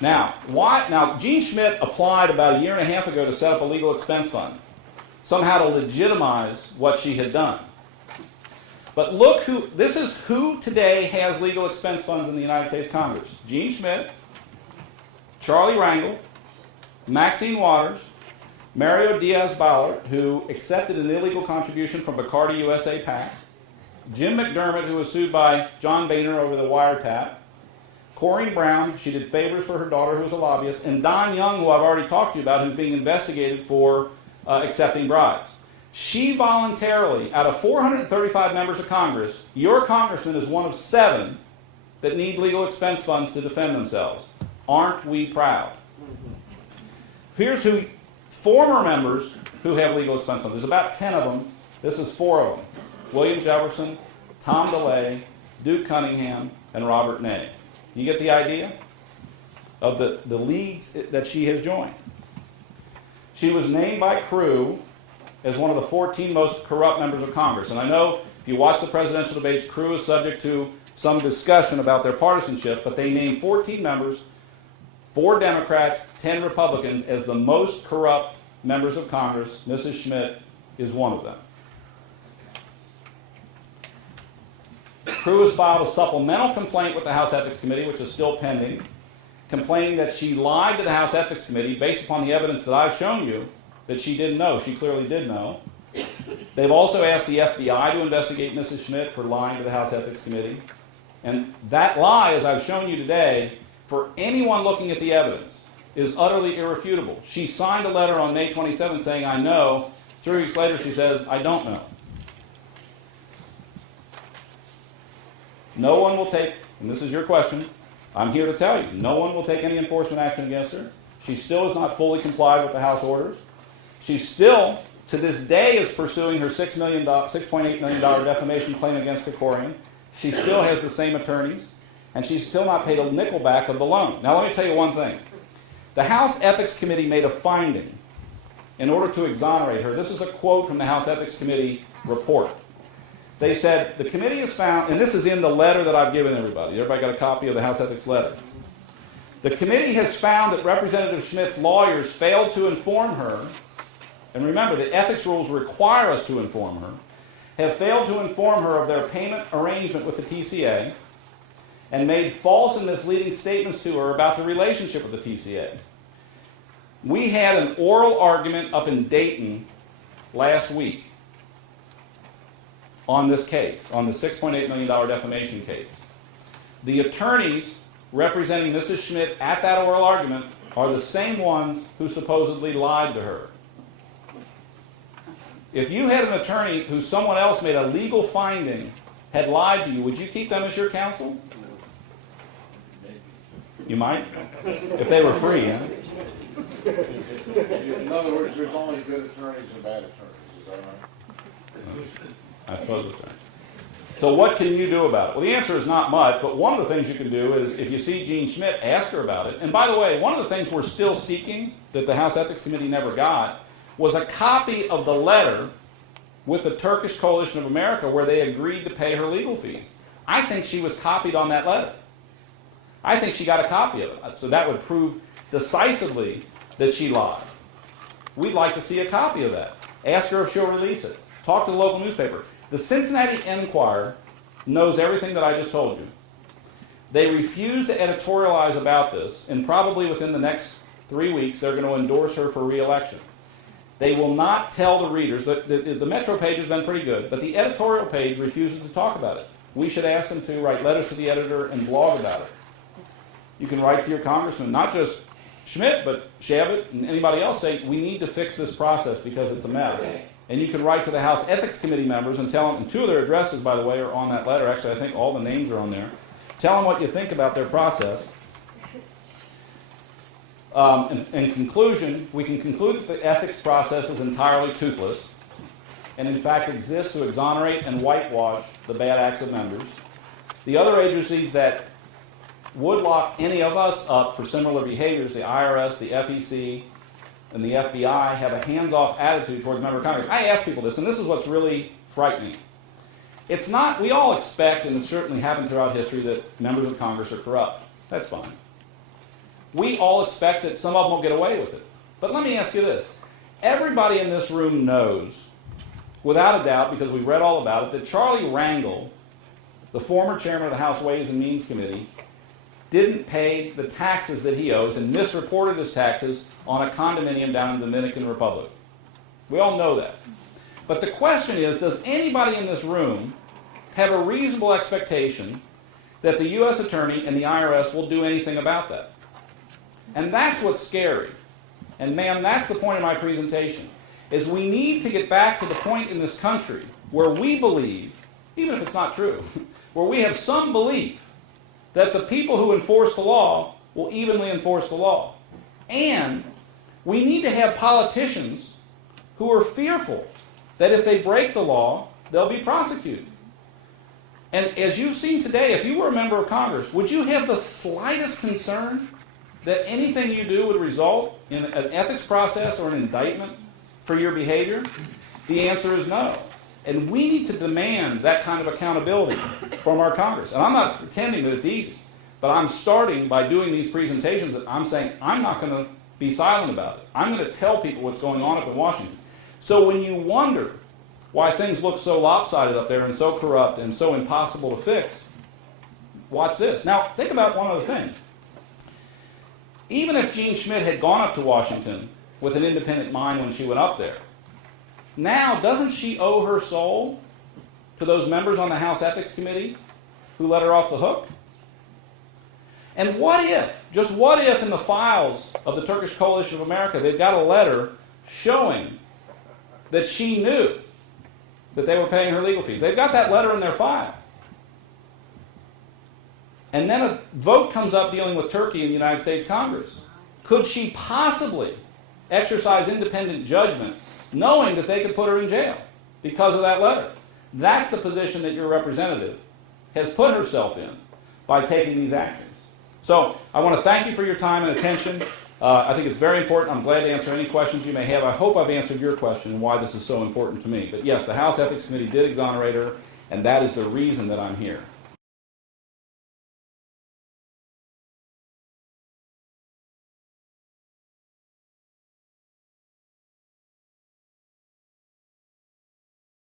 Now, why? Now, Jean Schmidt applied about a year and a half ago to set up a legal expense fund, somehow to legitimize what she had done. But look this is who today has legal expense funds in the United States Congress. Jean Schmidt, Charlie Rangel, Maxine Waters, Mario Diaz-Balart, who accepted an illegal contribution from Bacardi USA PAC, Jim McDermott, who was sued by John Boehner over the wiretap, Corrine Brown, she did favors for her daughter who was a lobbyist, and Don Young, who I've already talked to you about, who's being investigated for accepting bribes. She voluntarily, out of 435 members of Congress, your congressman is one of 7 that need legal expense funds to defend themselves. Aren't we proud? Here's who former members who have legal expense funds. There's about 10 of them. This is 4 of them. William Jefferson, Tom DeLay, Duke Cunningham, and Robert Ney. You get the idea of the leagues that she has joined. She was named by Crew as one of the 14 most corrupt members of Congress. And I know if you watch the presidential debates, Crew is subject to some discussion about their partisanship, but they named 14 members, 4 Democrats, 10 Republicans, as the most corrupt members of Congress. Mrs. Schmidt is one of them. Crew has filed a supplemental complaint with the House Ethics Committee, which is still pending, complaining that she lied to the House Ethics Committee based upon the evidence that I've shown you that she didn't know. She clearly did know. They've also asked the FBI to investigate Mrs. Schmidt for lying to the House Ethics Committee. And that lie, as I've shown you today, for anyone looking at the evidence, is utterly irrefutable. She signed a letter on May 27 saying, I know. 3 weeks later, she says, I don't know. No one will take, and this is your question, I'm here to tell you, no one will take any enforcement action against her. She still has not fully complied with the House orders. She still, to this day, is pursuing her $6.8 million defamation claim against Krikorian. She still has the same attorneys, and she's still not paid a nickel back of the loan. Now let me tell you one thing. The House Ethics Committee made a finding in order to exonerate her. This is a quote from the House Ethics Committee report. They said, the committee has found, and this is in the letter that I've given everybody. Everybody got a copy of the House Ethics letter. The committee has found that Representative Schmidt's lawyers failed to inform her, and remember, the ethics rules require us to inform her, have failed to inform her of their payment arrangement with the TCA, and made false and misleading statements to her about the relationship with the TCA. We had an oral argument up in Dayton last week on this case, on the $6.8 million defamation case. The attorneys representing Mrs. Schmidt at that oral argument are the same ones who supposedly lied to her. If you had an attorney who someone else made a legal finding had lied to you, would you keep them as your counsel? You might? If they were free, huh? In other words, there's only good attorneys and bad attorneys, is that right? I suppose it's right. So what can you do about it? Well, the answer is not much, but one of the things you can do is, if you see Jean Schmidt, ask her about it. And by the way, one of the things we're still seeking that the House Ethics Committee never got was a copy of the letter with the Turkish Coalition of America where they agreed to pay her legal fees. I think she was copied on that letter. I think she got a copy of it. So that would prove decisively that she lied. We'd like to see a copy of that. Ask her if she'll release it. Talk to the local newspaper. The Cincinnati Enquirer knows everything that I just told you. They refuse to editorialize about this, and probably within the next 3 weeks they're going to endorse her for re-election. They will not tell the readers. The Metro page has been pretty good, but the editorial page refuses to talk about it. We should ask them to write letters to the editor and blog about it. You can write to your congressman, not just Schmidt, but Shabbat and anybody else, say, we need to fix this process because it's a mess. And you can write to the House Ethics Committee members and tell them, and 2 of their addresses, by the way, are on that letter. Actually, I think all the names are on there. Tell them what you think about their process. In conclusion, we can conclude that the ethics process is entirely toothless and in fact exists to exonerate and whitewash the bad acts of members. The other agencies that would lock any of us up for similar behaviors, the IRS, the FEC, and the FBI, have a hands-off attitude towards member of Congress. I ask people this, and this is what's really frightening. It's not, we all expect, and it's certainly happened throughout history, that members of Congress are corrupt. That's fine. we all expect that some of them will get away with it. But let me ask you this. Everybody in this room knows, without a doubt, because we've read all about it, that Charlie Rangel, the former chairman of the House Ways and Means Committee, didn't pay the taxes that he owes and misreported his taxes on a condominium down in the Dominican Republic. We all know that. But the question is, does anybody in this room have a reasonable expectation that the U.S. Attorney and the IRS will do anything about that? And that's what's scary. And ma'am, that's the point of my presentation, is we need to get back to the point in this country where we believe, even if it's not true, where we have some belief that the people who enforce the law will evenly enforce the law. And we need to have politicians who are fearful that if they break the law, they'll be prosecuted. And as you've seen today, if you were a member of Congress, would you have the slightest concern that anything you do would result in an ethics process or an indictment for your behavior? The answer is no. And we need to demand that kind of accountability from our Congress. And I'm not pretending that it's easy, but I'm starting by doing these presentations that I'm saying I'm not going to be silent about it. I'm going to tell people what's going on up in Washington. So when you wonder why things look so lopsided up there and so corrupt and so impossible to fix, watch this. Now, think about one other thing. Even if Jean Schmidt had gone up to Washington with an independent mind when she went up there, now doesn't she owe her soul to those members on the House Ethics Committee who let her off the hook? And what if, just what if in the files of the Turkish Coalition of America they've got a letter showing that she knew that they were paying her legal fees? They've got that letter in their file. And then a vote comes up dealing with Turkey in the United States Congress. Could she possibly exercise independent judgment knowing that they could put her in jail because of that letter? That's the position that your representative has put herself in by taking these actions. So I want to thank you for your time and attention. I think it's very important. I'm glad to answer any questions you may have. I hope I've answered your question and why this is so important to me. But yes, the House Ethics Committee did exonerate her, and that is the reason that I'm here.